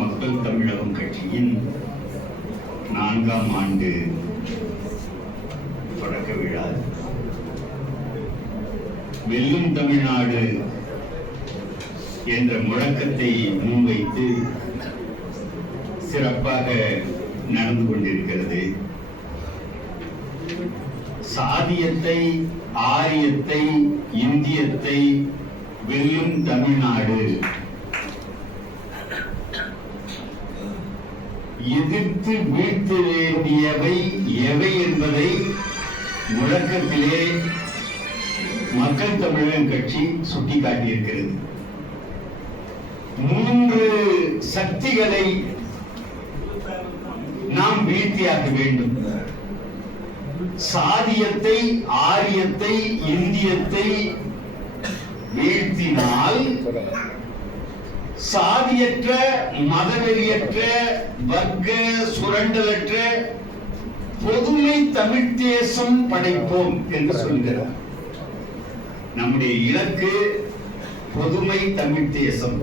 மக்கள் தமிழகம் கட்சியின் 4ஆம் ஆண்டு தொடக்க விழா வெல்லும் தமிழ்நாடு என்ற முழக்கத்தை முன்வைத்து சிறப்பாக நடந்து கொண்டிருக்கிறது. சாதியத்தை, ஆரியத்தை, இந்தியத்தை வெல்லும் தமிழ்நாடு, எதிர்த்து வீழ்த்த வேண்டியவை எவை என்பதை முழக்கத்திலே மக்கள் தமிழகம் கட்சி சுட்டிக்காட்டியிருக்கிறது. 3 சக்திகளை நாம் வீழ்த்தியாக வேண்டும். சாதியத்தை, ஆரியத்தை, இந்தியத்தை வீழ்த்தினால் சாதியற்ற, மதவெறியற்ற, வர்க்க சுரண்டலற்ற பொதுமை தமிழ் தேசம் படைப்போம் என்று சொல்கிறார். நம்முடைய இலக்கு பொதுமை தமிழ் தேசம்.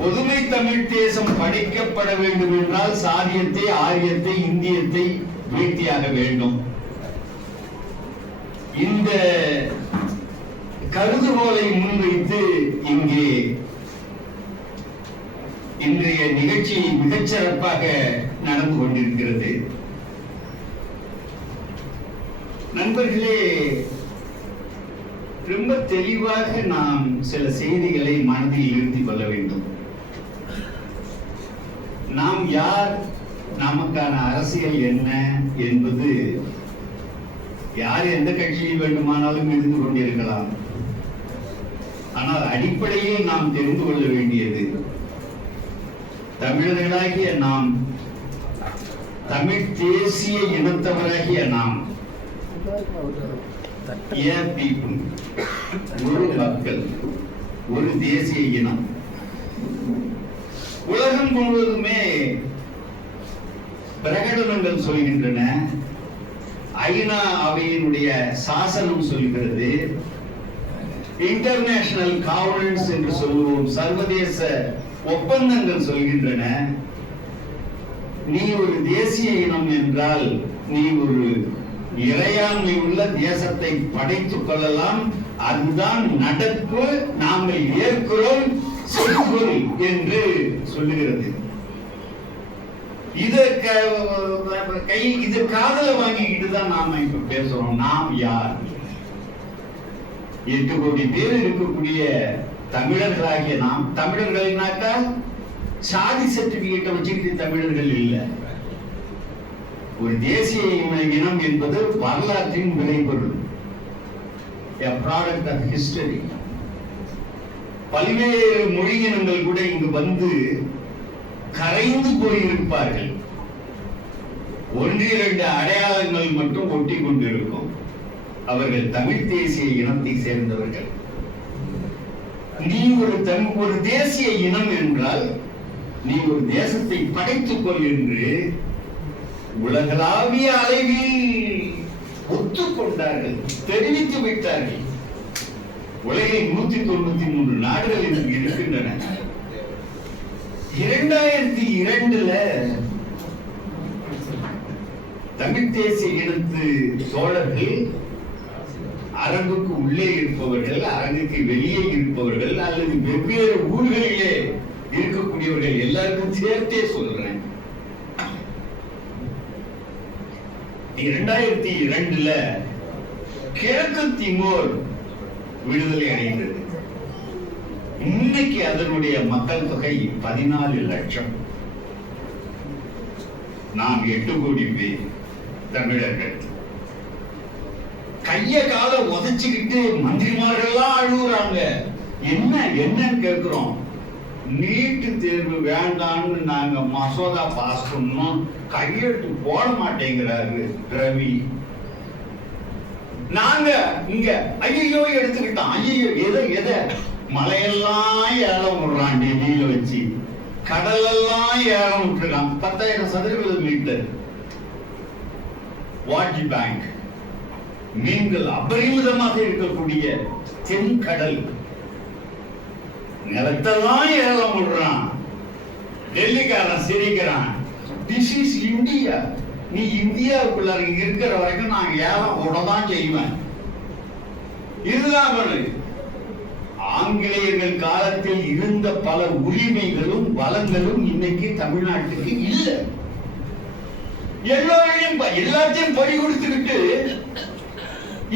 பொதுமை தமிழ் தேசம் படைக்கப்பட வேண்டும் என்றால் சாதியத்தை, ஆரியத்தை, இந்தியத்தை வீழ்த்தியாக வேண்டும். இந்த கருதுகோளை முன்வைத்து இங்கே இன்றைய நிகழ்ச்சி மிகச்சிறப்பாக நடந்து கொண்டிருக்கிறது. நண்பர்களே, ரொம்ப தெளிவாக நாம் சில செய்திகளை மனதில் இருத்திக் கொள்ள வேண்டும். நாம் யார், நமக்கான அரசியல் என்ன என்பது யார் எந்த கட்சியில் வேண்டுமானாலும் இருந்து கொண்டிருக்கலாம். ஆனால் அடிப்படையில் நாம் தெரிந்து கொள்ள வேண்டியது, தமிழர்களாகிய நாம், தமிழ் தேசிய இனத்தவராகிய நாம், ஒரு மக்கள், ஒரு தேசிய இனம். உலகம் முழுவதுமே பிரகடனங்கள் சொல்கின்றன, ஐநா அவையினுடைய சாசனம் சொல்கிறது, இன்டர்நேஷனல் காவனன்ஸ் என்று சொல்லுவோம், சர்வதேச ஒப்பந்தங்கள் சொல்கின்றன. நீ ஒரு தேசிய இனம் என்றால் நீ ஒரு இறையாண்மை உள்ள தேசத்தை படைத்துக் கொள்ளலாம், அதுதான் நடப்பு, நாங்கள் ஏற்கிறோம் என்று சொல்லுகிறது. இது காதல வாங்கிக்கிட்டு தான் நாம இப்ப பேசுறோம். நாம் யார்? 8 கோடி பேர் இருக்கக்கூடிய தமிழர்களாகிய நாம், தமிழர்கள்னாக்கா சாதி சர்டிபிகேட்டை வச்சுக்கிட்டு தமிழர்கள் இல்லை. ஒரு தேசிய இனம் என்பது வரலாற்றின் விளைபொருள், a product of history. பல்வேறு மொழியினங்கள் கூட இங்கு வந்து கரைந்து போயிருப்பார்கள். 1-2 அடையாளங்கள் மட்டும் ஒட்டி கொண்டிருக்கும். அவர்கள் தமிழ் தேசிய இனத்தை சேர்ந்தவர்கள். நீ ஒரு தேசிய இனம் என்றால் நீ ஒரு தேசத்தை படைத்துக் கொள் என்று உலகளாவிய அளவில் ஒத்துக்கொண்டார்கள், தெரிவித்து விட்டார்கள். உலகில் 193 நாடுகள் இருக்கின்றன. 2002 தமிழ் தேசிய இனத்து தோழர்கள், அரங்குக்கு உள்ளே இருப்பவர்கள், அரங்குக்கு வெளியே இருப்பவர்கள், அல்லது வெவ்வேறு ஊர்களிலே இருக்கக்கூடியவர்கள் எல்லாருக்கும் சேர்த்தே சொல்றேன், 2002 கிழக்கு திமோர் விடுதலை அடைந்தது. இன்னைக்கு அதனுடைய மக்கள் தொகை 14 லட்சம். நாம் 8 கோடி பேர் தமிழர்கள். கைய கால உதச்சுக்கிட்டு மந்திரிமார்கள்லாம் அழுகுறாங்க. என்னன்னு கேட்கிறோம். நீட்டு தேர்வு வேண்டாம்னு நாங்க மசோதா பாஸ் பண்ணோம், கையெழுத்து போட மாட்டேங்கிறாரு ரவி. நாங்க இங்க ஐயோ எடுத்துக்கிட்டோம். ஐயோ எதை மலையெல்லாம் ஏலம் விடுறான், டெல்லியில வச்சு கடலெல்லாம் ஏலம் விட்டுருக்கான். 10,000 சதுர மீட்டர் வாட்ஜி பேங்க், மீன்கள் அபரிமிதமாக இருக்கக்கூடிய தென்கடல், நிலத்தெல்லாம் ஏலம் விடுறான். டெல்லிக்காரன் சிரிக்கிறான். This is India. நீ இந்தியாவுக்குள்ள இருக்கிற வரைக்கும் நான் ஏலம் விடதான் செய்வேன். இதுதான் ஆங்கிலேயர்கள் காலத்தில் இருந்த பல உரிமைகளும் வளங்களும் இன்னைக்கு தமிழ்நாட்டுக்கு இல்லை. எல்லாத்தையும் பறி கொடுத்துக்கிட்டு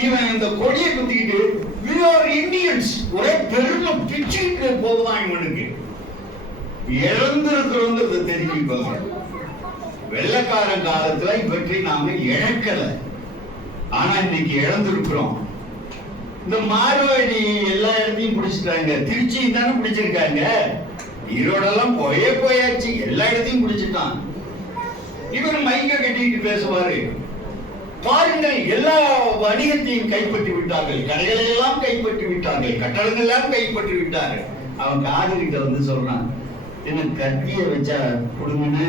இவன் இந்த கொடியை குத்திக்கிட்டு we are Indians ஒரே பெருமை பிச்சுக்கிட்டு போகுதான் இவனுக்கு. இழந்திருக்கிறோங்கிறத தெரிஞ்சுக்கோங்க. வெள்ளக்காரன் காலத்துல இவற்றை நாம இழக்கல, ஆனா இன்னைக்கு இழந்திருக்கிறோம். இந்த மார்வாடி எல்லா இடத்தையும் பிடிச்சிட்டாங்க. திருச்சியும் தானே பிடிச்சிருக்காங்க. ஈரோடெல்லாம் போயாச்சு, எல்லா இடத்தையும் பிடிச்சிட்டான். இவர் மைக்க கட்டிட்டு பேசுவாரு. பாருங்கள், எல்லா வணிகத்தையும் கைப்பற்றி விட்டார்கள், கடைகளை எல்லாம் கைப்பற்றி விட்டார்கள், கட்டடங்கள் எல்லாம் கைப்பற்றி விட்டார்கள். அவன் காது கிட்ட வந்து சொல்றான், என்ன கத்திய வச்சா கொடுங்கன்னு,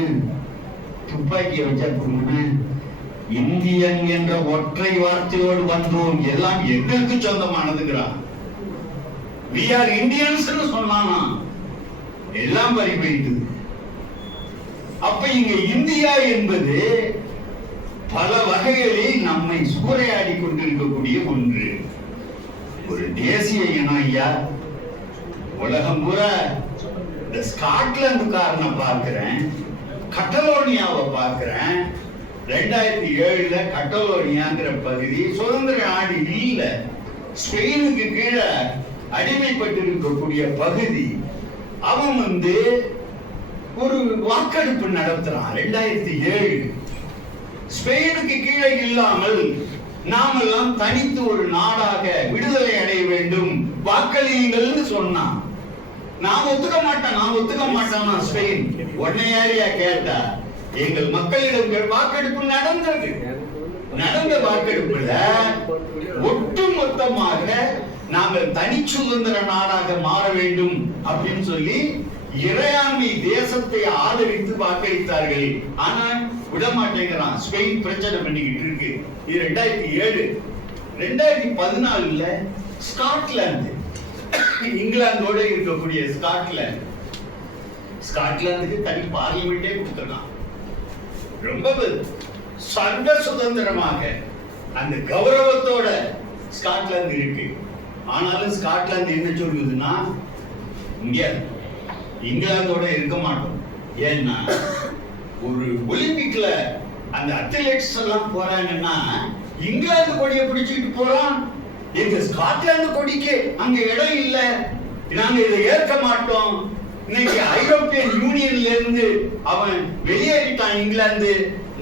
துப்பாக்கிய வச்சா கொடுங்கன்னு, இந்தியன் என்ற ஒற்றை வார்த்தையோடு வந்தோம், எல்லாம் எங்களுக்கு சொந்தமானதுங்கிறான். we are Indians சொன்னானா, எல்லாம் பறி போயிட்டு. அப்ப இங்க இந்தியா என்பது பல வகைகளில் நம்மை சூறையாடி கொண்டிருக்கக்கூடிய ஒன்று. ஒரு தேசிய இனம் ஐயா. உலகம் பூரா இந்த ஸ்காட்லாந்துக்காரனை பார்க்கிறேன், கட்டலோனியாவை பார்க்கிறேன். 2007 கட்டலோனியாங்கிற பகுதி சுதந்திர நாடு இல்ல, ஸ்பெயினுக்கு கீழே அடிமைப்பட்டு இருக்கக்கூடிய பகுதி. அவன் ஒரு வாக்கெடுப்பு நடத்துறான் 2007. ஸ்பெயினுக்கு கீழே இல்லாமல் நாமெல்லாம் தனித்து ஒரு நாடாக விடுதலை அடைய வேண்டும், வாக்களியுங்கள் சொன்னான். நான் ஒத்துக்க மாட்டேன் ஸ்பெயின். உடனே யாரையா கேட்டா, எங்கள் மக்களிடம் வாக்கெடுப்பு நடந்தது. நடந்த வாக்கெடுப்புல ஒட்டுமொத்தமாக நாங்கள் தனி சுதந்திர நாடாக மாற வேண்டும் அப்படின்னு சொல்லி இறையாண்மை தேசத்தை ஆதரித்து வாக்களித்தார்கள். ஆனா விட மாட்டேங்கிறான். ஸ்பெயின் பிரச்சனை பண்ணிக்கிட்டு இருக்கு. இது 2007. 2014 ஸ்காட்லாந்து, இங்கிலாந்தோட இருக்கக்கூடிய ஸ்காட்லாந்துக்கு தனி பார்லிமெண்டே கொடுத்துருக்கான். ரொம்ப சர்வ சுதந்திரமாக அந்த கௌரவத்தோட ஸ்காட்லாந்து இருக்கு. ஆனாலும் ஸ்காட்லாந்து என்ன சொல்லுதுன்னா, இங்க இங்கிலாந்தோட இருக்க மாட்டோம். ஏன்னா ஒரு ஒலிம்பிக்ல அந்த அத்லெட்ஸ் எல்லாம் போறாங்கன்னா இங்கிலாந்து கொடியை பிடிச்சிட்டு போறான். எங்க ஸ்காட்லாந்து கொடிக்கு அங்க இடம் இல்ல, நாங்க இதை ஏற்க மாட்டோம். இன்னைக்கு ஐரோப்பியன் யூனியன்ல இருந்து அவன் வெளியேறிட்டான் இங்கிலாந்து.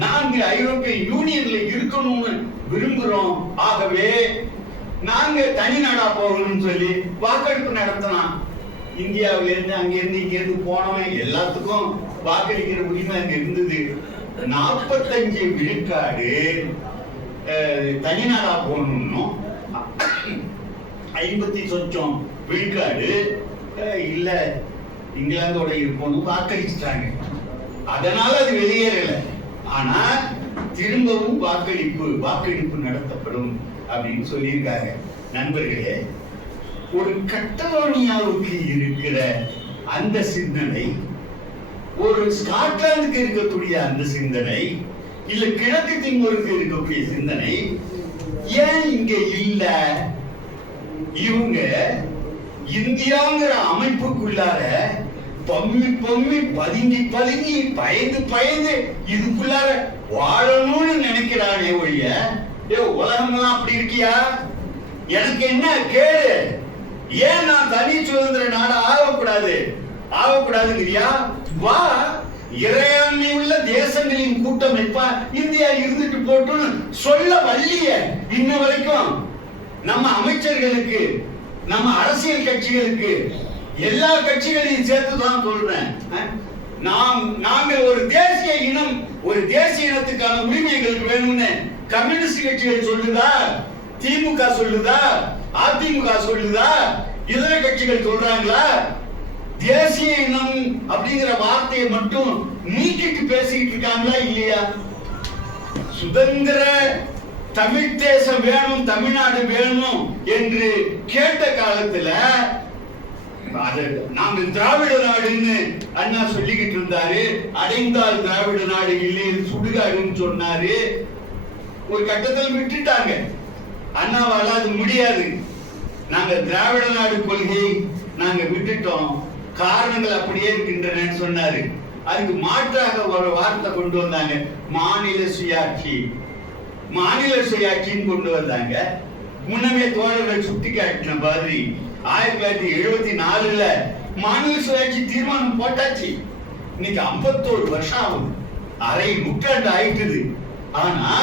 நாங்க ஐரோப்பிய யூனியன்ல இருக்கணும்னு விரும்புறோம். ஆகவே நாங்க தனி நாடா போகணும்னு சொல்லி வாக்கெடுப்பு நடத்தினான். இந்தியாவில இருந்து அங்கிருந்து இங்கிருந்து போனவன் எல்லாத்துக்கும் வாக்களிக்கிற உரிமை அங்க இருந்தது. 45 விழுக்காடு தனிநாடா போகணும், 50 சொச்சம் விழுக்காடு இல்ல இங்கிலாந்தோட இருக்கணும் வாக்களிச்சுட்டாங்க. அதனால அது வெளியேறல. ஆனா திரும்பவும் வாக்கெடுப்பு நடத்தப்படும் அப்படின்னு சொல்லியிருக்காங்க. நண்பர்களே, ஒரு கட்டலோனியாவுக்கு இருக்கிற அந்த சிந்தனை, ஒரு ஸ்காட்லாந்துக்கு இருக்கக்கூடிய அந்த சிந்தனை, இல்ல கிழக்கு திமோருக்கு இருக்கக்கூடிய சிந்தனை ஏன் இங்க இல்ல? இவங்க இந்தியாங்கிற அமைப்புக்குள்ளார பதுங்கி பயந்து இதுக்குள்ளார வாழணும்னு நினைக்கிறானே ஒழிய, உலகம்லாம் அப்படி இருக்கியா? எனக்கு என்ன கேடு? ஏன் நான் தனி சுதந்திர நாடு ஆகக்கூடாதுங்கிறியா? வா, இறையாண்மை உள்ள தேசங்களின் கூட்டமைப்பா இந்தியா இருந்துட்டு போட்டுன்னு சொல்ல வள்ளிய. இன்ன வரைக்கும் நம்ம அமைச்சர்களுக்கு, நம்ம அரசியல் கட்சிகளுக்கு, எல்லா கட்சிகளையும் சேர்த்துதான் சொல்றேன். நாங்கள் ஒரு தேசிய இனம், ஒரு தேசிய இனத்துக்கான உரிமை எங்களுக்கு வேணும்னு கம்யூனிஸ்ட் கட்சிகள் சொல்லுதா? திமுக சொல்லுதா? அதிமுக சொல்லுதா? இதர கட்சிகள் சொல்றாங்களா? தேசிய இனம் அப்படிங்கிற வார்த்தையை மட்டும் நீக்கிட்டு பேசிக்கிட்டு இருக்காங்களா இல்லையா? சுதந்திர தமிழ் தேசம் வேணும், தமிழ்நாடு வேணும் என்று கேட்ட காலத்துல நாங்கள் திராவிட நாடுன்னு அண்ணா சொல்லிக்கிட்டு இருந்தாரு. அடைந்தால் திராவிட நாடு இல்லை சுடுகாடுன்னு சொன்னாரு. ஒரு கட்டத்தில் விட்டுட்டாங்க. அண்ணாவால அது முடியாது. நாங்க திராவிட நாடு கொள்கையை நாங்க விட்டுட்டோம், காரணங்கள் அப்படியே இருக்கின்றன சொன்னாரு. அதுக்கு மாற்றாக ஒரு வார்த்தை கொண்டு வந்தாங்க, மாநில சுயாட்சி. மாநில சுயாட்சின்னு கொண்டு வந்தாங்க. முன்னமே தோழர்கள் சுட்டி காட்டின மாதிரி 1974 மாநில சுயாட்சி தீர்மானம் போட்டாச்சு. இன்னைக்கு 51 வருஷம் ஆகும், அரை நூற்றாண்டு ஆயிட்டுது. ஆனா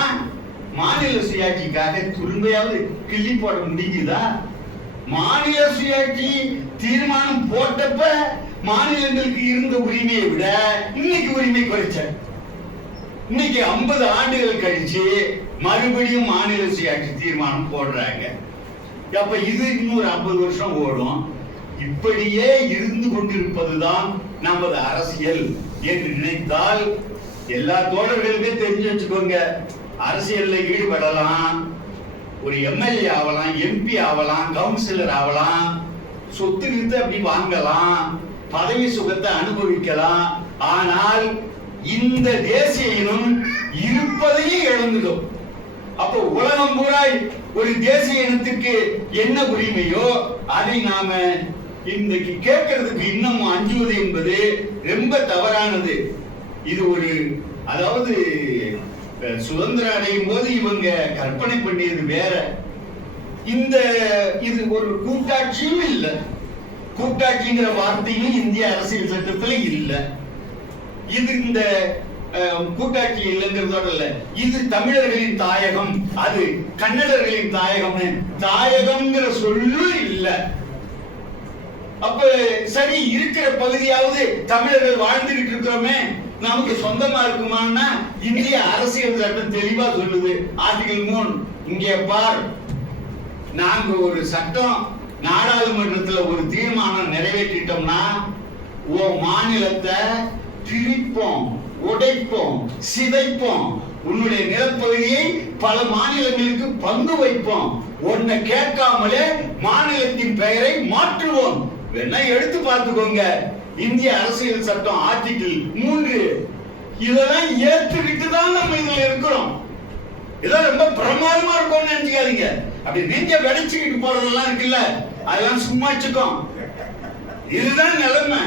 மாநில சுயாட்சிக்காக துரும்பையாவது கிள்ளி போட முடியுதா? மாநில சுயாட்சி தீர்மானம் போட்டப்ப மாநிலங்களுக்கு இருந்த உரிமையை விட இன்னைக்கு உரிமை குறைச்ச. இன்னைக்கு 50 ஆண்டுகள் கழிச்சு மறுபடியும் மாநில சுயாட்சி தீர்மானம் போடுறாங்க. அப்ப இது இன்னொரு 50 வருஷம் ஓடும். இப்படியே இருந்து கொண்டிருப்பதுதான் நமது அரசியல் என்று நினைத்தால் எல்லா தோழர்களுமே தெரிஞ்சு வச்சுக்கோங்க. அரசியல்ல ஈடுபடலாம், ஒரு எம்எல்ஏ ஆகலாம், எம்பி ஆகலாம், கவுன்சிலர் ஆகலாம், சொத்து வித்து அப்படி வாங்கலாம், பதவி சுகத்தை அனுபவிக்கலாம். ஆனால் இந்த தேசிய இனம் இருப்பதையே இழந்துடும். அப்போ உலகம் பூரா ஒரு தேசிய இனத்துக்கு என்ன உரிமையோ அதை நாம இன்னைக்கு கேட்கறதுக்கு இன்னும் அஞ்சுவது என்பது ரொம்ப தவறானது. இது ஒரு, அதாவது சுதந்திரம் அடையும் போது இவங்க கற்பனை பண்ணியது வேற. இது ஒரு கூட்டாட்சியும் இல்லை. கூட்டாட்சிங்கிற வார்த்தையும் இந்திய அரசியல் சட்டத்துல இல்லை. இது இந்த கூட்டாட்சி இல்லைங்கிறதோட இல்ல, இது தமிழர்களின் தாயகம், அது கன்னடர்களின் தாயகம், தாயகம்ங்கிற சொல்லு இல்ல. அப்ப சரி, இருக்கிற பகுதியாவது தமிழர்கள் வாழ்ந்துகிட்டு இருக்கிறோமே, நமக்கு சொந்தமா இருக்குமான்னா இந்திய அரசியல் சட்டம் தெளிவா சொல்லுது. ஆர்டிகல் 3 இங்கே பார். நாங்க ஒரு சட்டம் நாடாளுமன்றத்துல ஒரு தீர்மானம் நிறைவேற்றிட்டோம்னா ஓ மாநிலத்தை பிரிப்போம், உடைப்போம், சிதைப்போம், உன்னுடைய நிலப்பகுதியை பல மாநிலங்களுக்கு பங்கு வைப்போம், உன்னை கேட்காமலே மாநிலத்தின் பெயரை மாற்றுவோம். வேணா எடுத்து பார்த்துக்கோங்க. இந்திய அரசியல் சட்டம் ஆர்டிகிள் 3. இதெல்லாம் ஏற்றுக்கிட்டு தான் நம்ம இதுல இருக்கிறோம். இதெல்லாம் ரொம்ப பிரமாதமா இருக்கும்னு நினைச்சுக்காதீங்க. அப்படி நெஞ்ச வெடிச்சுக்கிட்டு போறதெல்லாம் இருக்குல்ல, அதெல்லாம் சும்மா வச்சுக்கோம். இதுதான் நிலைமை.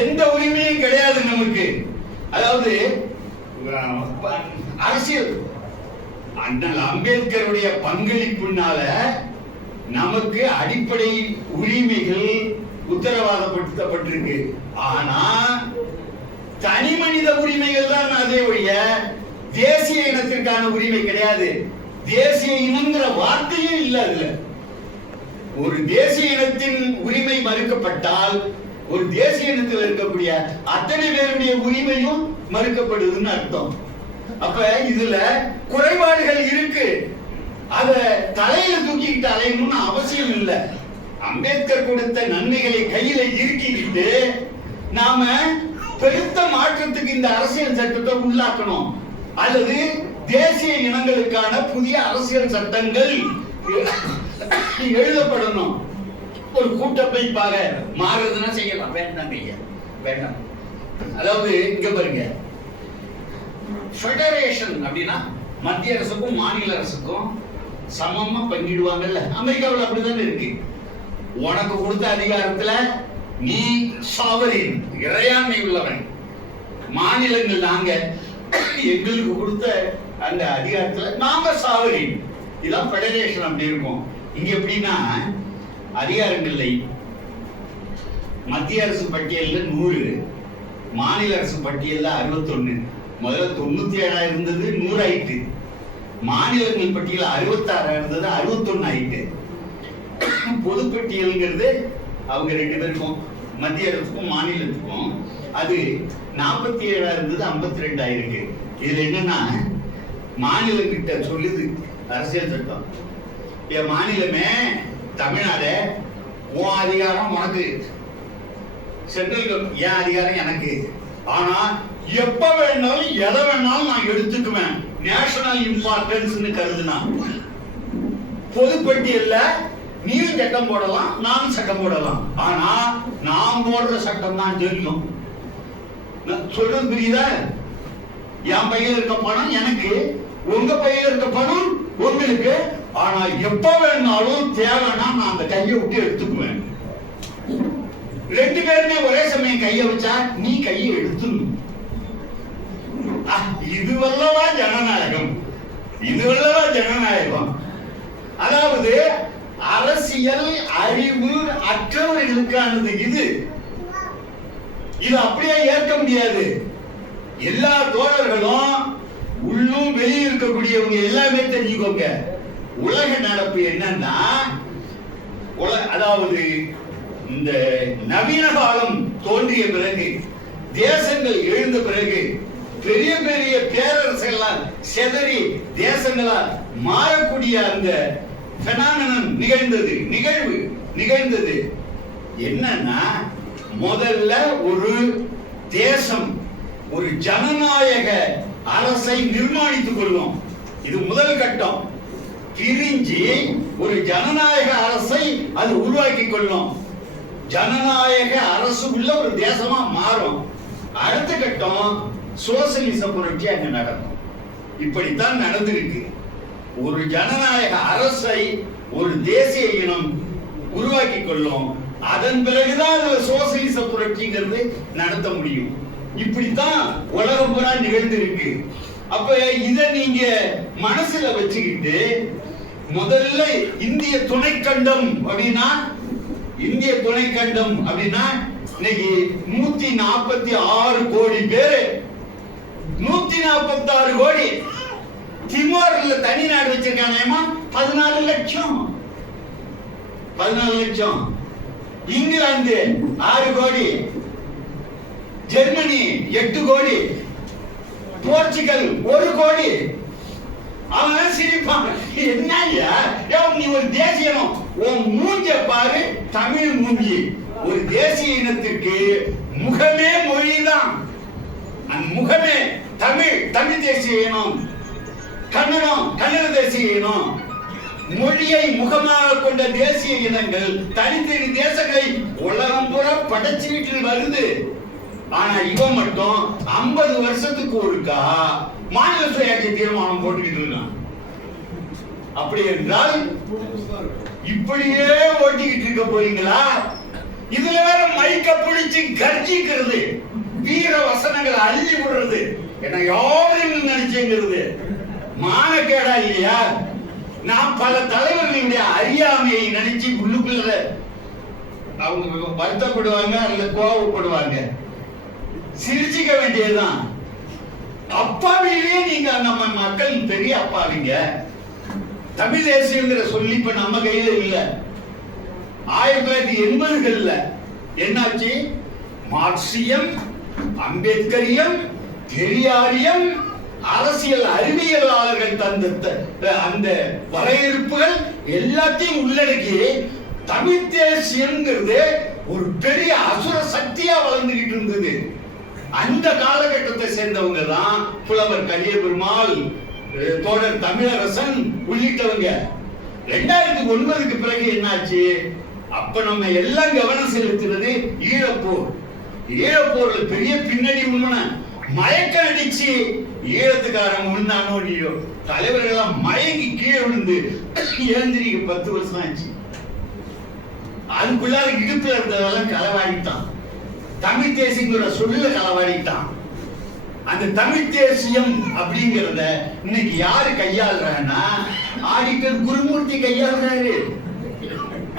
எந்த உரிமையும் கிடையாது நமக்கு. அதாவது அரசியல் அண்ணல் அம்பேத்கருடைய பங்களிப்புனால நமக்கு அடிப்படை உரிமைகள் உத்தரவாதப்படுத்தப்பட்டிருக்கு. ஆனா தனி மனித உரிமைகள் தான் அதே ஒழிய தேசிய இனத்திற்கான உரிமை கிடையாது. தேசிய இனங்கிற வார்த்தையும் இல்ல. அதுல ஒரு தேசிய இனத்தின் உரிமை மறுக்கப்பட்டால் ஒரு தேசிய இனத்தில் இருக்கக்கூடிய அத்தனை பேருடைய உரிமையும் மறுக்கப்படுதுன்னு அர்த்தம். அப்ப இதுல குறைபாடுகள் இருக்கு. அத தலையில தூக்கிக்கிட்டு அலையணும்னு அவசியம் இல்லை. அம்பேத்கர் கொடுத்த நன்மைகளை கையில இருக்கிட்டு நாம பெருத்த மாற்றத்துக்கு இந்த அரசியல் சட்டத்தை உள்ளாக்கணும். அல்லது தேசிய இனங்களுக்கான புதிய அரசியல் சட்டங்கள் எழுதப்படணும். ஒரு கூட்டமைப்பாக மாறுதுன்னா செய்யலாம். வேண்டாம் வேண்டாம். அதாவது இங்க பாருங்க, ஃபெடரேஷன் அப்படின்னா மத்திய அரசுக்கும் மாநில அரசுக்கும் சமமா பங்கிடுவாங்கல்ல. அமெரிக்காவில் அப்படித்தானே இருக்கு. உனக்கு கொடுத்த அதிகாரத்துல நீ சாவரின், இறையாண்மை உள்ளவன். மாநிலங்கள் நாங்க எங்களுக்கு கொடுத்த அந்த அதிகாரத்துல நாங்க சாவரின். இதான் ஃபெடரேஷன். அப்படி இருக்கும். இங்க எப்படின்னா அதிகாரங்களை மத்திய அரசு பட்டியலில் 100, மாநில அரசு பட்டியலில் 61. முதல்ல 97 இருந்தது, 100 ஆயிட்டு. மாநிலங்கள் பட்டியல் 66 இருந்தது, 61 ஆயிட்டு. பொதுப்பட்டியல்ங்கிறது அவங்க 2 பேருக்கும், மத்திய அரசுக்கும் மாநிலத்துக்கும், அது 47 இருந்தது, 52 ஆயிருக்கு. இதுல என்னன்னா மாநிலம் கிட்ட சொல்லுது அரசியல் சட்டம், என் மாநிலமே தமிழ்நாடு, உன் அதிகாரம் உனக்கு, சென்ட்ரல் என் அதிகாரம் எனக்கு. ஆனா எப்ப வேணாலும் எதை வேணாலும் நான் எடுத்துக்குவேன். நேஷனல் இம்பார்ட்டன்ஸ் கருதுனா பொதுப்பட்டியல்ல நீயும் சட்டம் போடலாம், நானும் சட்டம் போடலாம். ஆனா நான் போடுற சட்டம் தான் தெரியும். சொல்றது புரியுதா? என் பையில இருக்க பணம் எனக்கு, உங்க பையில இருக்க பணம் உங்களுக்கு. ஆனா எப்ப வேணாலும் தேவைன்னா நான் அந்த கையை விட்டு எடுத்துக்குவேன். ரெண்டு பேருமே ஒரே சமயம் கையை வச்சா நீ கையை எடுத்துடணும். இதுவல்லவா ஜனநாயகம், இதுவல்லவா ஜனநாயகம். அதாவது அரசியல் அறிவு அற்றவர்களுக்கானது இது. இது அப்படியே ஏற்க முடியாது. எல்லா தோழர்களும் உள்ளும் வெளியே இருக்கக்கூடியவங்க எல்லாமே தெரிஞ்சுக்கோங்க. உலக நடப்பு என்னன்னா, அதாவது இந்த நவீன காலம் தோன்றிய பிறகு, தேசங்கள் எழுந்த பிறகு, பெரிய பெரிய பேரரசுகளால் செதறி தேசங்களால் மாறக்கூடிய அந்த நிகழ்வு நிகழ்ந்தது. என்னன்னா, முதல்ல ஒரு தேசம் ஒரு ஜனநாயக அரசை நிர்மாணித்துக் கொள்ளும். இது முதல் கட்டம். பிரிஞ்சு ஒரு ஜனநாயக அரசை அது உருவாக்கி கொள்ளும். ஜனநாயக அரசு உள்ள ஒரு தேசமா மாறும். அடுத்த கட்டம் சோசியலிச புரட்சி அங்க நடக்கும். இப்படித்தான் நடந்திருக்கு. ஒரு ஜனநாயக அரசை ஒரு தேசிய இனம் உருவாக்கி கொள்ளும். அதன் பிறகுதான் சோசியலிச புரட்சிங்கிறது நடத்த முடியும். இப்படித்தான் உலகம் பூரா நிகழ்ந்திருக்கு. அப்ப இத நீங்க மனசுல வச்சுக்கிட்டு, முதல்ல இந்திய துணைக்கண்டம் அப்படின்னா, இந்திய துணைக்கண்டம் அப்படின்னா இன்னைக்கு 146 கோடி பேரு, 146 கோடி. திமோர்ல தனி நாடு வச்சிருக்கானேமா 14 லட்சம். 14 லட்சம். இங்கிலாந்து 6 கோடி, ஜெர்மனி 8 கோடி, போர்ச்சுகல் 1 கோடி. அவன் சிரிப்பான், என்னையா நீ ஒரு தேசியம், உன் மூஞ்ச பாரு, தமிழ் மூஞ்சி. ஒரு தேசிய இனத்திற்கு முகமே மொழிதான். அந்த முகமே தமிழ், தமிழ் தேசிய இனம். கன்னடம், கன்னட தேசிய இனம். மொழியை முகமாக கொண்ட தேசிய இனங்கள் தனித்தனி தேசங்களை உலகம் பூரா படைச்சு வீட்டில் வருது. ஆனா இவன் மட்டும் 50 வருஷத்துக்கு ஒருக்கா மாநில சுயாட்சி தீர்மானம் போட்டுக்கிட்டு இருக்கான். அப்படி என்றால் இப்படியே ஓட்டிக்கிட்டு இருக்க போறீங்களா? இதுல வேற மைக்க பிடிச்சு கர்ஜிக்கிறது, வீர வசனங்களை அள்ளி விடுறது, என்ன யாரும் நினைச்சுங்கிறது மானக்கேடா இல்லையா? நான் பல தலைவர்களுடைய அறியாமையை நினைச்சு உள்ளுக்குள்ள அவங்க வருத்தப்படுவாங்க அல்ல கோவப்படுவாங்க. சிரிச்சுக்க வேண்டியதுதான். அப்பாவிலேயே நீங்க நம்ம மக்கள் பெரிய அப்பாவிங்க. தமிழ் தேசியங்கிற சொல்லி இப்ப நம்ம கையில இல்ல. 1980கள்ல என்னாச்சு? மார்க்சியம், அம்பேத்கரியம், பெரியாரியம், அரசியல் அறிவியலாளர்கள் தந்த அந்த வரையறுப்புகள் எல்லாத்தையும் உள்ளடக்கி தமிழ் தேசியம்ங்கிறது ஒரு பெரிய அசுர சக்தியா வளர்ந்துகிட்டு இருந்தது. அந்த காலகட்டத்தை சேர்ந்தவங்க தான் புலவர் கலியபெருமாள், தோழர் தமிழரசன் உள்ளிட்டவங்க. 2009க்கு பிறகு என்னாச்சு? அப்ப நம்ம எல்லாம் கவனம் செலுத்துறது ஈழப்போர். ஈழப்போர்ல பெரிய பின்னணி உண்மை. மயக்கம் அடிச்சு ஈழத்துக்காரங்க விழுந்தானோ இல்லையோ, தலைவர்கள் மயங்கி கீழே விழுந்து எழுந்திரிக்க 10 வருஷம் ஆச்சு. அதுக்குள்ளார இடுப்புல இருந்ததெல்லாம் களவாடிட்டான். தமிழ் தேசியங்கிற சொல்ல களவாடிட்டான். அந்த தமிழ் தேசியம் அப்படிங்கிறத இன்னைக்கு யாரு கையாளுறாங்கன்னா, ஆடிட்டர் குருமூர்த்தி கையாளுறாரு.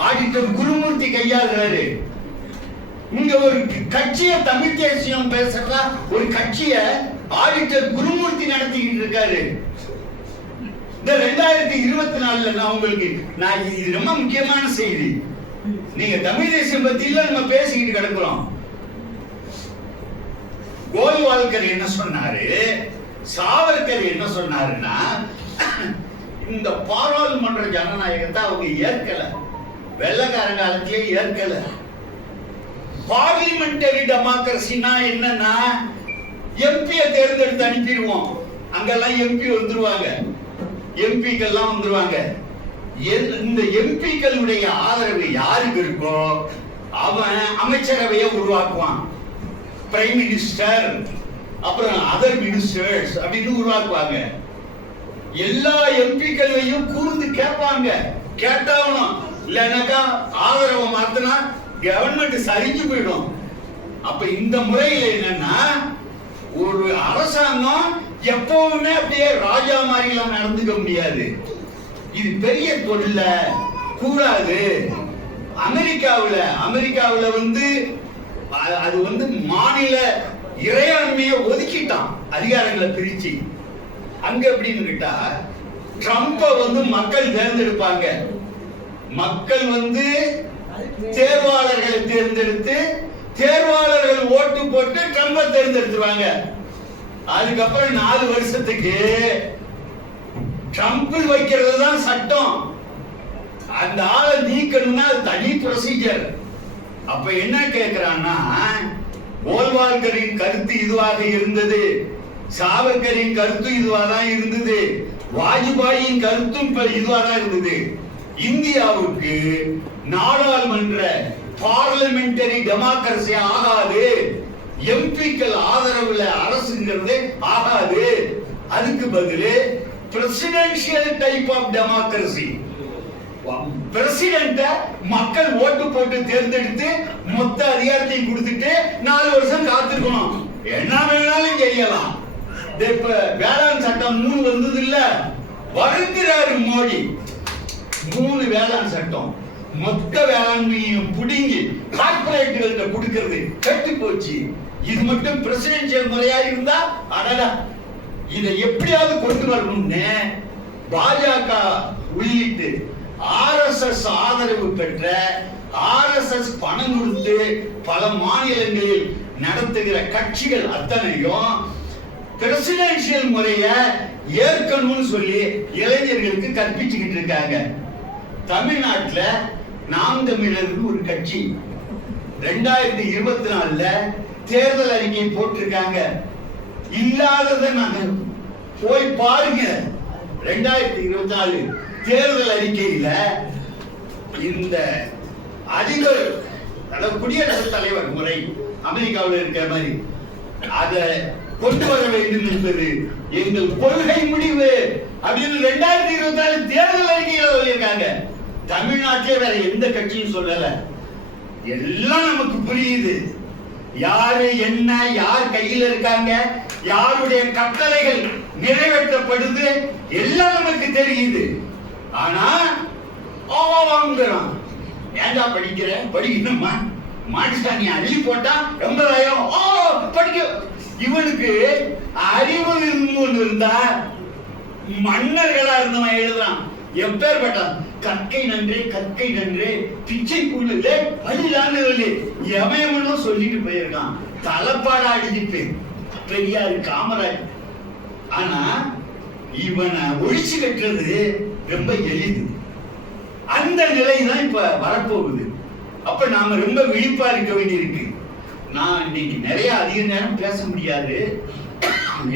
ஆடிட்டர் குருமூர்த்தி கையாளுறாரு. இங்க ஒரு கட்சிய தமிழ் தேசியம் பேசுறதா ஒரு கட்சிய ஆடிட்டர் குருமூர்த்தி நடத்திக்கிட்டு இருக்காரு. இந்த 2024ல நான் உங்களுக்கு இது ரொம்ப முக்கியமான செய்தி. நீங்க தமிழ் தேசியம் பத்தி இல்ல நம்ம பேசிக்கிட்டு கிடக்குறோம். கோல்வால்கர் என்ன சொன்னாரு, சாவர்கர் என்ன சொன்னாருன்னா, இந்த பாராளுமன்ற ஜனநாயகத்தை அவங்க ஏற்கல. வெள்ளக்கார காலத்திலே ஏற்கல. பார்லிமெண்டரி டெமோக்ரஸினா என்னன்னா, எம்பியை தேர்ந்தெடுத்து அனுப்பிடுவோம். அங்கெல்லாம் எம்பி வந்துருவாங்க, எம்பிக்கெல்லாம் வந்துருவாங்க. இந்த எம்பிக்களுடைய ஆதரவு யாருக்கு இருக்கோ அவன் அமைச்சரவையை உருவாக்குவான். பிரைம் மினிஸ்டர், அப்புறம் அதர் மினிஸ்டர்ஸ் அப்படின்னு உருவாக்குவாங்க. எல்லா எம்பிக்களையும் கூர்ந்து கேட்பாங்க, கேட்டாகணும். இல்லைனாக்கா ஆதரவை மாத்தினா கவர்மெண்ட் சரிஞ்சு போயிடும். அப்ப இந்த முறையில் என்னன்னா, ஒரு அரசாங்கம் எப்பவுமே அப்படியே ராஜா மாதிரி எல்லாம் நடந்துக்க முடியாது. இது பெரிய தொல்ல கூடாது. அமெரிக்காவுல வந்து அது வந்து மாநில இறையாண்மையை ஒதுக்கிட்டான், அதிகாரங்களை பிரிச்சு. அங்க எப்படின்னு கேட்டா, ட்ரம்ப வந்து மக்கள் தேர்ந்தெடுப்பாங்க. மக்கள் வந்து தேர்வாளர்களை தேர்ந்தெடுத்து, தேர்வாளர்கள் ஓட்டு போட்டு ட்ரம்ப தேர்ந்தெடுத்துருவாங்க. அதுக்கப்புறம் 4 வருஷத்துக்கு ட்ரம்ப் வைக்கிறது தான் சட்டம். அந்த ஆளை நீக்கணும்னா அது தனி ப்ரொசீஜர். அப்ப என்ன கேட்கிறான்னா, கோல்வால்கரின் கருத்து இதுவாக இருந்தது, சாவர்கரின் கருத்து இதுவாதான் இருந்தது, வாஜ்பாயின் கருத்தும் இதுவாதான் இருந்தது. இந்தியாவுக்கு நாடாளுமன்ற பார்லிமெண்டரி டெமோக்ரஸி ஆகாது, எம்பிக்கள் ஆதரவுல அரசுங்கிறது ஆகாது. அதுக்கு பதில் பிரசிடென்ஷியல் டைப் ஆஃப் டெமோக்ரஸி. பிரசிடென்ட மக்கள் ஓட்டு போட்டு தேர்ந்தெடுத்து மொத்த அதிகாரத்தையும் கொடுத்துட்டு 4 வருஷம் காத்திருக்கணும். என்ன வேணாலும் செய்யலாம். இப்ப வேளாண் சட்டம் 3 வந்தது இல்ல, வருகிறாரு மோடி. 3 வேளாண் சட்டம் மொத்த வேளாண்மையும் புடுங்கி கார்பரேட்டுகள்கிட்ட கொடுக்கிறது கெட்டு போச்சு. இது மட்டும் பிரசிடென்ஷியல் முறையா இருந்தா அடடா, இதை எப்படியாவது கொண்டு வரணும்னு பாஜக உள்ளிட்டு RSS ஆதரவு பெற்ற, RSS பணம் கொடுத்து பல மாநிலங்களில் நடத்துகிற கட்சிகள் அத்தனையும் பிரசிடென்ஷியல் முறைய ஏற்கணும்னு சொல்லி இளைஞர்களுக்கு கற்பிச்சுக்கிட்டு இருக்காங்க. தமிழ்நாட்டுல நாம் தமிழருக்கு ஒரு கட்சி 2024 தேர்தல் அறிக்கை போட்டிருக்காங்க. இல்லாததை நாங்க போய் பாருங்க. 2024 தேர்தல் அறிக்கையில இந்த அதிபர், குடியரசுத் தலைவர் முறை அமெரிக்காவில் இருக்கிற மாதிரி அதை கொண்டு வர வேண்டும் என்பது எங்கள் கொள்கை முடிவு அப்படின்னு 2024 தேர்தல் அறிக்கையில சொல்லியிருக்காங்க. தமிழ்நாட்டிலே வேற எந்த கட்சியும் சொல்லல. எல்லாம் நமக்கு புரியுது. யாரு என்ன, யார் கையில் இருக்காங்க, யாருடைய கட்டளைகள் நிறைவேற்றப்படுது எல்லாம் நமக்கு தெரியுது. ஆனா வாங்குறான். ஏண்டா படிக்கிற, படிக்கணுமா, மாட்டுச்சாணி அள்ளி போட்டா 80,000 படிக்க. இவனுக்கு அறிவு ஒண்ணு இருந்தா மன்னர்களா இருந்தவன் எழுதுறான். எப்பேற்பட்டான், கற்கை நன்றே கற்கை நன்றே பிச்சை புண்ணுல வழிதான்னு சொல்லி எவனும் சொல்லிட்டு போயிருக்கான். தலைப்பாடா அடிச்சுட்டு பெரியாரு, காமராஜ். ஆனா இவனை ஒழிச்சு கட்டுறது ரொம்ப எளிது. அந்த நிலை தான் இப்ப வரப்போகுது. அப்ப நாம ரொம்ப விழிப்பா இருக்க வேண்டியிருக்கு. நான் இன்னைக்கு நிறைய அதிக நேரம் பேச முடியாது.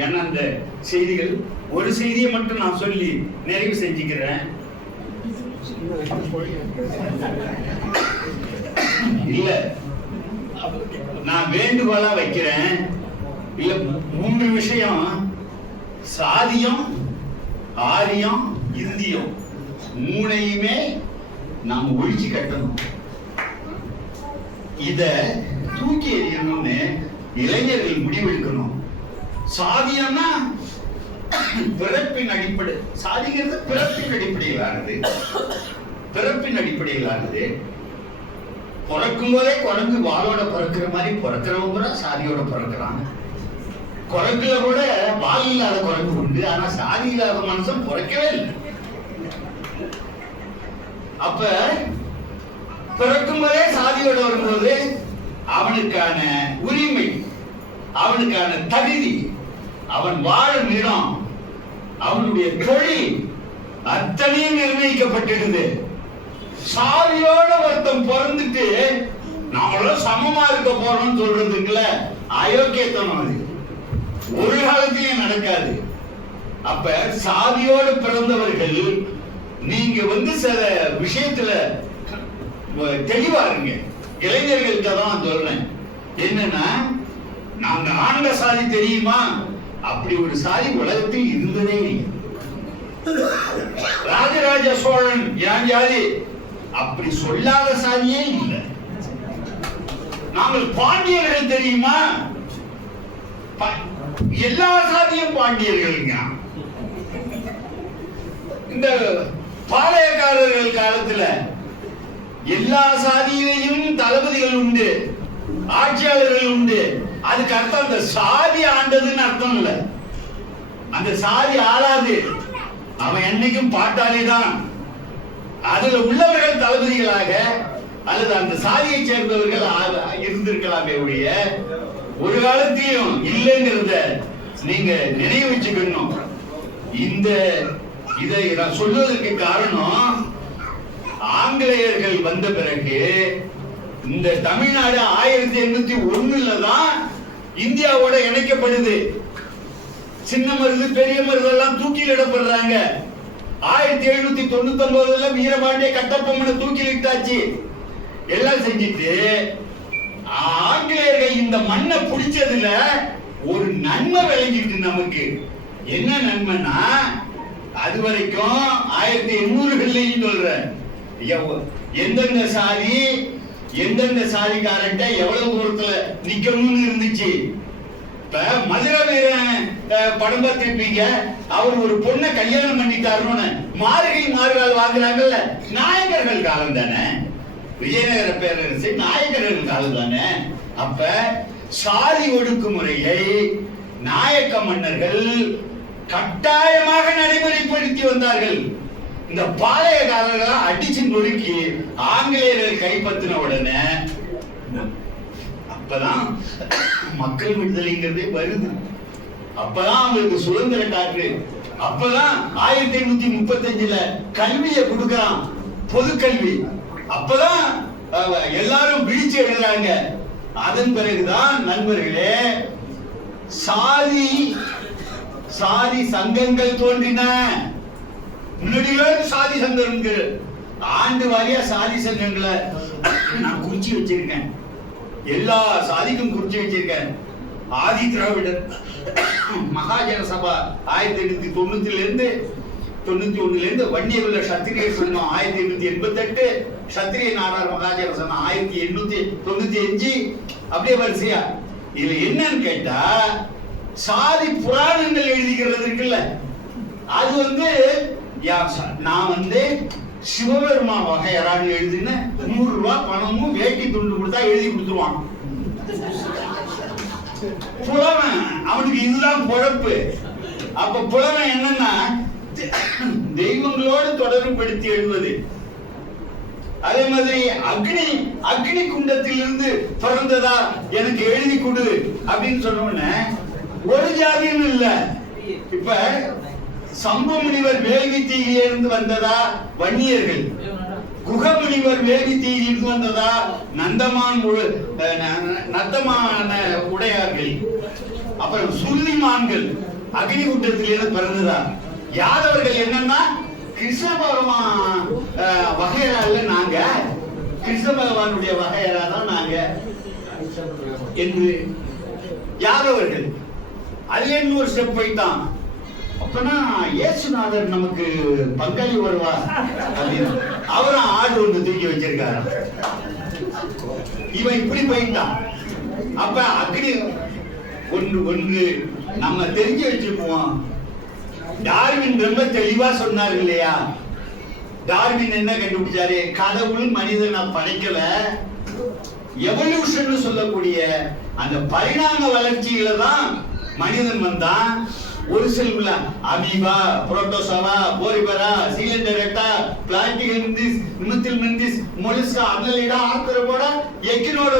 ஏன்னா அந்த செய்திகள், ஒரு செய்தியை மட்டும் நான் சொல்லி நிறைவு செஞ்சுக்கிறேன். இல்ல, நான் வேண்டுகோளா வைக்கிறேன். இல்ல, 3 விஷயம்: சாதியம், ஆரியம், இந்தியம், 3ஐயுமே நாம ஒழிச்சு கட்டணும். இத தூக்கி எறியணும்னு இளைஞர்கள் முடிவெடுக்கணும். சாதியம்னா பிறப்பின் அடிப்படை, சாதிங்கிறது பிறப்பின் அடிப்படையிலானது. பிறப்பின் அடிப்படையிலானது. பிறக்கும் போதே குரங்கு வாளோட பிறக்கிற மாதிரி பிறக்கிறவங்க கூட சாதியோட பிறக்கிறாங்க. குரங்குல கூட வால் இல்லாத குரங்கு உண்டு, ஆனா சாதி இல்லாத மனுஷன் பிறக்கவே இல்லை. அப்ப பிறக்கும் போதே சாதியோட வரும்போது அவனுக்கான உரிமை, அவனுக்கான தகுதி, அவன் வாழும் இடம், அவனுடைய தொழில் அத்தனையும் நிர்ணயிக்கப்பட்டிருந்தது. சாதியோட ஒருத்தன் பிறந்துட்டு நாங்களும் சமமா இருக்க போறோம்னு சொல்றதுக்குல அயோக்கியத்தனம் அது ஒரு காலத்திலேயும் நடக்காது. அப்ப சாதியோடு பிறந்தவர்கள் நீங்க சில விஷயத்துல தெளிவா இருங்க. இளைஞர்கள்ட்ட தான் சொல்றேன். என்னன்னா, நாங்க ஆண்ட சாதி தெரியுமா? அப்படி ஒரு சாதி உலகத்தில் இருந்ததே இல்லை. ராஜராஜ சோழன் என் ஜாதி அப்படி சொல்லாத சாதியே இல்லை. நாங்கள் பாண்டியர்கள் தெரியுமா? எல்லா சாதியும் பாண்டியர்களுங்க. இந்த பாளையக்காரர்கள் காலத்துல எல்லா சாதியிலையும் தளபதிகள் உண்டு, ஆட்சியாளர்கள் உண்டு. அதுக்கு அர்த்தம் அந்த சாதி ஆண்டதுன்னு அர்த்தம் இல்ல. அந்த சாதி ஆளாது, அவன் என்னைக்கும் பாட்டாளி தான். அதுல உள்ளவர்கள் தளபதிகளாக அல்லது அந்த சாதியை சேர்ந்தவர்கள் இருந்திருக்கலாமே ஒழிய ஒரு காலத்திலும் இல்லைங்கிறத நீங்க நினைவு வச்சுக்கணும். இதை நான் சொல்வதற்கு காரணம், ஆங்கிலேயர்கள் வந்த பிறகு இந்த தமிழ்நாடு 1801 தான் இந்தியாவோட இணைக்கப்படுது. சின்ன மருது பெரிய மருது எல்லாம் தூக்கிலிடப்படுறாங்க. 1799 வீரபாண்டிய கட்டபொம்மனை தூக்கிலிட்டாச்சு. எல்லாம் செஞ்சிட்டு ஆங்கிலேயர்கள் இந்த மண்ணை பிடிச்சதுல ஒரு நன்மை விளங்கிட்டு நமக்கு. என்ன நன்மைன்னா, அது வரைக்கும் 1800 சொல்றேன், எந்தெந்த சாதி எந்தெந்த சாதிக்காரன்ட்ட எவ்வளவு தூரத்துல நிக்கணும்னு இருந்துச்சு. இப்ப மதுரை வீரன் படம் பார்த்திருப்பீங்க. அவர் ஒரு பொண்ணை கல்யாணம் பண்ணிட்டாருன்னு மார்கழி மாறுகால் வாங்குறாங்கல்ல, நாயக்கர்கள் காலம் தானே. விஜயநகர பேரரசு நாயக்கர்கள் காலம் தானே. அப்ப சாதி ஒடுக்குமுறையை நாயக்க மன்னர்கள் கட்டாயமாக நடைமுறைப்படுத்தி வந்தார்கள். இந்த பாளையக்காரர்களை அடிச்சு நொறுக்கி ஆங்கிலேயர்கள் கைப்பற்றின உடனே அப்பதான் மக்கள் விடுதலைங்கிறதே வருது. அப்பதான் அவங்களுக்கு சுதந்திர காற்று. அப்பதான் 1835 கல்வியை கொடுக்கறான், பொது கல்வி. அப்பதான் எல்லாரும் விழிச்சு எழுதுறாங்க. அதன் பிறகுதான் நண்பர்களே சாதி சங்கங்கள் தோன்றின. முன்னாடியே சாதி சங்கங்கள், ஆண்டு வாரியா சாதி சங்கங்களை நான் குறிச்சு வச்சிருக்கேன். எல்லா சாதிக்கும் குறிச்சு வச்சிருக்கேன். ஆதி திராவிடர் மகாஜன சபா 1891 வன்னியகுல சத்திரிய சங்கம் 1888, சத்திரிய நாடார் மகாஜன சங்கம் 1895, அப்படியே வரிசையா. இதுல என்னன்னு கேட்டா, சாதி புராணங்கள் எழுதிக்கிறது இருக்குல்ல, அது நான் சிவபெருமா வகையறான்னு எழுதின 100 ரூபாய் பணமும் வேட்டி துண்டு கொடுத்தா எழுதி கொடுத்துருவான். புலவன் அவனுக்கு இதுதான் பொழப்பு. அப்ப புலவன் என்னன்னா, தெய்வங்களோடு தொடர்பு படுத்தி எழுதுவது. அதே மாதிரி அக்னி குண்டத்திலிருந்து பிறந்ததா எனக்கு எழுதி கொடு அப்படின்னு சொன்ன ஒரு ஜாதின்னு இல்ல. இப்ப சம்பமுனிவர் வேள்வி தீயிலிருந்து வந்ததா வன்னியர்கள், குகமுனிவர் வேள்வி தீயிலிருந்து வந்ததா நந்தமான உடையார்கள், அப்புறம் சுள்ளிமான்கள் அக்னி குண்டத்திலிருந்து பிறந்ததா. யாதவர்கள் என்னன்னா கிருஷ்ண பகவான் வகையறா இல்ல, நாங்க கிருஷ்ண பகவானுடைய வகையறா தான் நாங்க என்று யாதவர்கள். அதுல இன்னொரு ஸ்டெப் போயிட்டான். அப்பனா இயேசுநாதர் நமக்கு பங்காளி வருவா அப்படின்னு அவரும் ஆடு ஒன்று தூக்கி வச்சிருக்காரு. இவன் இப்படி போயிட்டான். அப்ப அக்னி ஒன்று நம்ம தெரிஞ்சு வச்சுக்குவோம். டார்வின் ரொம்ப தெளிவா சொன்னார் இல்லையா? டார்வின் என்ன கண்டுபிடிச்சாரு? கடவுள் மனிதனை படைக்கல, எவல்யூஷன் சொல்லக்கூடிய அந்த பரிணாம வளர்ச்சியில தான் மனிதன் வந்தான். ஒரு செல்ல amoeba, protozoa, porifera, coelenterata, platyhelminthes, nemathelminthes, mollusca, annelida, arthropoda, எக்கினோட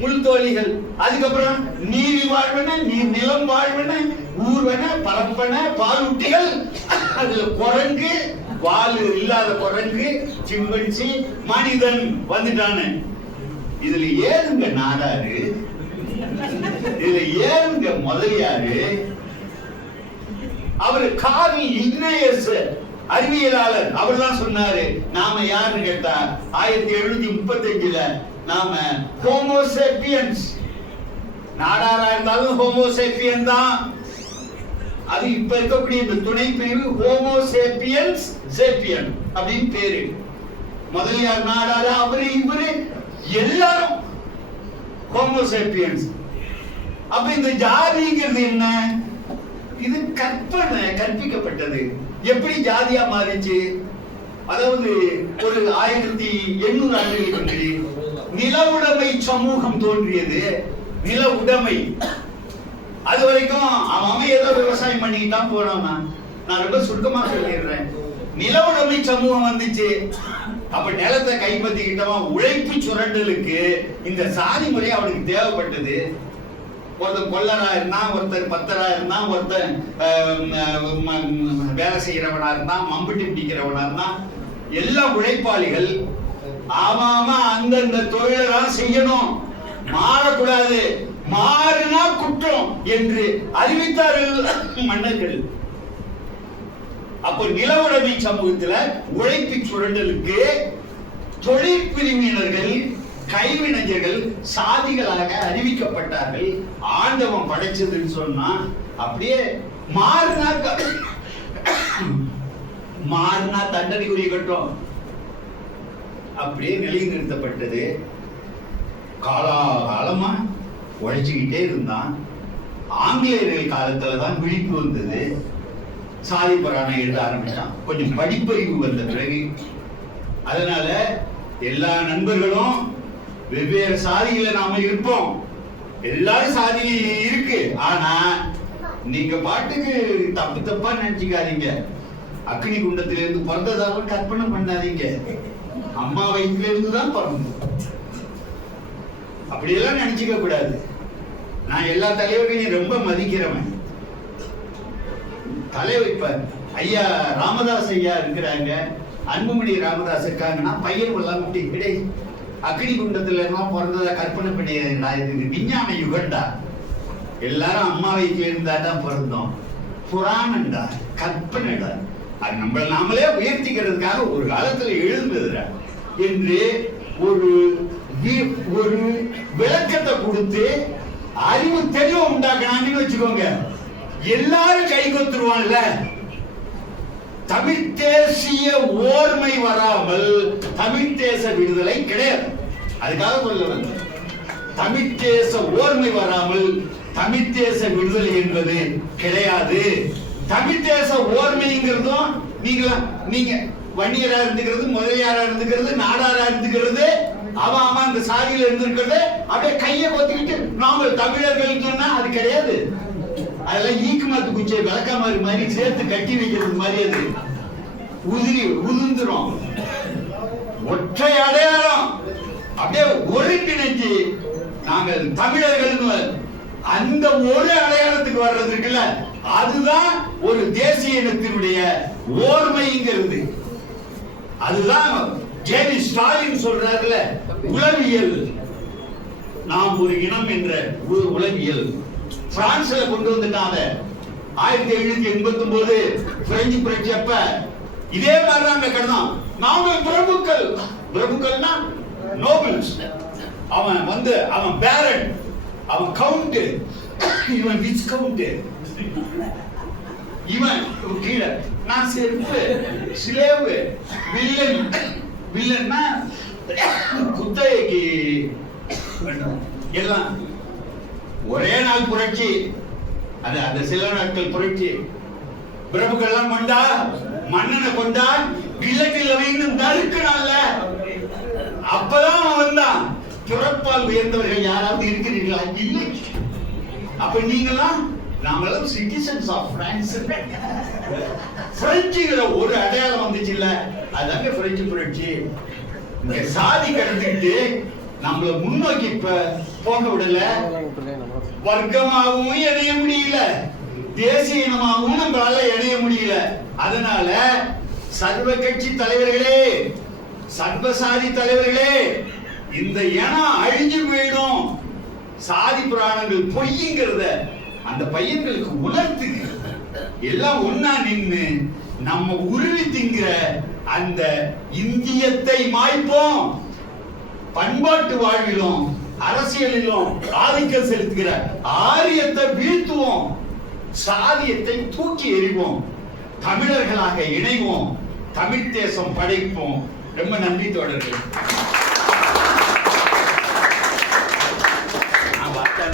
முள்தோலிகள். அதுக்கப்புறம் நீரில் வாழ்வன, நீர் நிலம் வாழ்வன, ஊர்வன, பரப்பன, பாலூட்டிகள். அதுல குரங்கு, வால் இல்லாத குரங்கு, சிம்பன்சி, மனிதன் வந்துட்டானு. இதுல ஏறுங்க நாடாரு, இதுல ஏறுங்க முதலியாரு. அவரு கார்ல் லின்னேயஸ் அறிவியலாளர் அவர் தான் சொன்னாரு. நாம யாருன்னு கேட்டா 1735 நாம ஹோமோசேப்பியன்ஸ். நாடாரா இருந்தாலும் ஹோமோசேப்பியன் தான். அது இப்ப இருக்கக்கூடிய இந்த துணை பிரிவு ஹோமோசேப்பியன்ஸ் சேப்பியன் அப்படின்னு பேரு. முதலியார் நாடாரா அவரு இவரு எல்லாரும் ஹோமோசேப்பியன்ஸ். அப்ப இந்த ஜாதிங்கிறது என்ன? இது கற்பனை, கற்பிக்கப்பட்டது. எப்படி ஜாதியா மாறிச்சு? அதாவது ஒரு 1800 ஆண்டுகளுக்கு முன்னாடி நில உடைமை சமூகம் தோன்றியது. நில உடைமை அது வரைக்கும் அவன் ஏதோ விவசாயம் பண்ணிட்டு தான் போனான். நான் ரொம்ப சுருக்கமா சொல்லிடுறேன். நில உடைமை சமூகம் வந்துச்சு. அப்ப நிலத்தை கைப்பற்றிக்கிட்டவன் உழைப்பு சுரண்டலுக்கு இந்த சாதி முறை அவனுக்கு தேவைப்பட்டது. ஒருத்தர் கொல்லரா இருந்தான், ஒருத்தர் பத்தரா இருந்தான், ஒருத்தர் வேலை செய்யறவனா இருந்தான், மம்புட்டி பிடிக்கிறவனா இருந்தான். எல்லா உழைப்பாளிகள் ஆமாமா அந்தந்த தொழிலாம் செய்யணும், மாறக்கூடாது, மாறினா குற்றம் என்று அறிவித்தார்கள் மன்னர்கள். அப்போ நில உடைமை சமூகத்துல உழைப்பு சுரண்டலுக்கு தொழில் பிரிவினர்கள், கைவினைஞர்கள் சாதிகளாக அறிவிக்கப்பட்டார்கள். ஆண்டவன் படைச்சதுன்னு சொன்னா அப்படியே மாறினா தண்டனைக்குரிய கட்டம் அப்படியே நிலைநிறுத்தப்பட்டது. காலாகாலமா உழைச்சுக்கிட்டே இருந்தான். ஆங்கிலேயர்கள் காலத்துலதான் விழிப்பு வந்தது. சாதி புராணம் எழுத ஆரம்பிச்சான். கொஞ்சம் படிப்பறிவு வந்த பிறகு. அதனால எல்லா நண்பர்களும் வெவ்வேறு சாதியில நாம இருப்போம். எல்லாரும் சாதி இருக்கு. ஆனா நீங்க பாட்டுக்கு தப்பு தப்பா நினைச்சுக்காதீங்க. அக்னி குண்டத்திலிருந்து பிறந்ததாக கற்பனை பண்ணாதீங்க. அம்மா வயிற்றுல இருந்து தான் பிறந்தோம். அப்படியெல்லாம் நினைச்சுக்க கூடாது. நான் எல்லா தலைவர்களையும் ரொம்ப மதிக்கிறவன். தலைவர் இப்ப ஐயா ராமதாஸ் ஐயா இருக்கிறாங்க, அன்புமணி ராமதாஸ் இருக்காங்கன்னா பையன் எல்லாம் கிடை அக்னி குண்டத்துல எல்லாம் பிறந்ததா கற்பனை பண்ணிடுறா. இது விஞ்ஞான யுகண்டா. எல்லாரும் அம்மா வயிற்றுல இருந்தா தான் பிறந்தோம். புராணண்டா, கற்பனைடா. அது நம்மள நாமளே உயர்த்திக்கிறதுக்காக ஒரு காலத்துல எழுந்ததுடா என்று ஒரு விளக்கத்தை கொடுத்து அறிவு தெளிவு உண்டாக்கணும்னு வச்சுக்கோங்க. எல்லாரும் கை கொத்துருவான்ல. தமிழ் தேசிய ஓர்மை வராமல் தமிழ் தேச விடுதலை கிடையாது. அதுக்காக சொல்ல வந்து தமிழ் தேச ஓர்மை வராமல் தமிழ் தேச விடுதலை என்பது கிடையாது. தமிழ் தேச ஓர்மைங்கிறதும் நீங்க வன்னியரா இருந்துக்கிறது, முதலியாரா இருந்துக்கிறது, நாடாரா இருந்துக்கிறது, அவன் அந்த சாதியில இருந்திருக்கிறது அப்படியே கையை கொத்திக்கிட்டு நாங்கள் தமிழர்கள் சொன்னா அது கிடையாது. அதெல்லாம் ஈக்குமாத்து குச்சியை விளக்காம மாதிரி சேர்த்து கட்டி வைக்கிறது மாதிரி அது உதிர்ந்துரும். ஒற்றை அடையாளம் அப்படியே ஒருங்கிணைஞ்சு நாங்கள் தமிழர்கள் அந்த ஒரு அடையாளத்துக்கு வர்றது இருக்குல்ல, அதுதான் ஒரு தேசிய இனத்தினுடைய ஓர்மைங்கிறது. அதுதான் ஜேவி ஸ்டாலின் சொல்றாருல, உளவியல். நாம் ஒரு இனம் என்ற உளவியல் பிரான்ஸ்ல கொண்டு வந்துட்டாங்க. 1789 பிரெஞ்சு புரட்சி அப்ப இதே மாதிரிதான் கடிதம். நாங்கள் பிரபுக்கள். பிரபுக்கள்னா நோபல்ஸ். அவன் பேரன், அவன் கவுண்ட், இவன் விஸ்கவுண்ட், இவன் கீழே, நான் செருப்பு, ஸ்லேவ், வில்லன். வில்லன்னா குத்தகைக்கு எல்லாம். ஒரே நாள் புரட்சி, அந்த சில நாட்கள் புரட்சி. பிரபுக்கள் எல்லாம் கொண்டா, மன்னனை கொண்டா, கிழக்கில் வைன்னு தடுக்கணும்ல. அப்பதான் அவன் வந்தான். பிறப்பால் உயர்ந்தவர்கள் யாராவது இருக்கிறீர்களா? இல்லை. அப்ப நீங்களாம் நாமெல்லாம் சிட்டிசன்ஸ் ஆஃப் பிரான்ஸ். பிரெஞ்சுல ஒரு அடையாளம் வந்துச்சு இல்ல, அதாங்க பிரெஞ்சு புரட்சி. இங்க சாதி கடந்துக்கிட்டு நம்மள முன்னோக்கி போக விடல. வர்க்கமாகவும் இணைய முடியல, தேசிய இனமாகவும் நம்மளால இணைய முடியல. அதனால சர்வ கட்சி தலைவர்களே, சர்வசாதி தலைவர்களே, இந்த இனம் அழிஞ்சு போயிடும். சாதி புராணங்கள் பொய்ங்கிறத அந்த பையன்களுக்கு உணர்த்துங்க. எல்லாம் ஒன்னா நின்று நம்ம உருவி திங்கிற அந்த இந்தியத்தை மாய்ப்போம். பண்பாட்டு வாழ்விலும் அரசியலிலும் ஆதிக்கம் செலுத்துகிற ஆரியத்தை வீழ்த்துவோம். சாதியத்தை தூக்கி எறிவோம். தமிழர்களாக இணைவோம். தமிழ் தேசம் படைப்போம். ரொம்ப நன்றி தோழர்கள். நான் வார்த்தை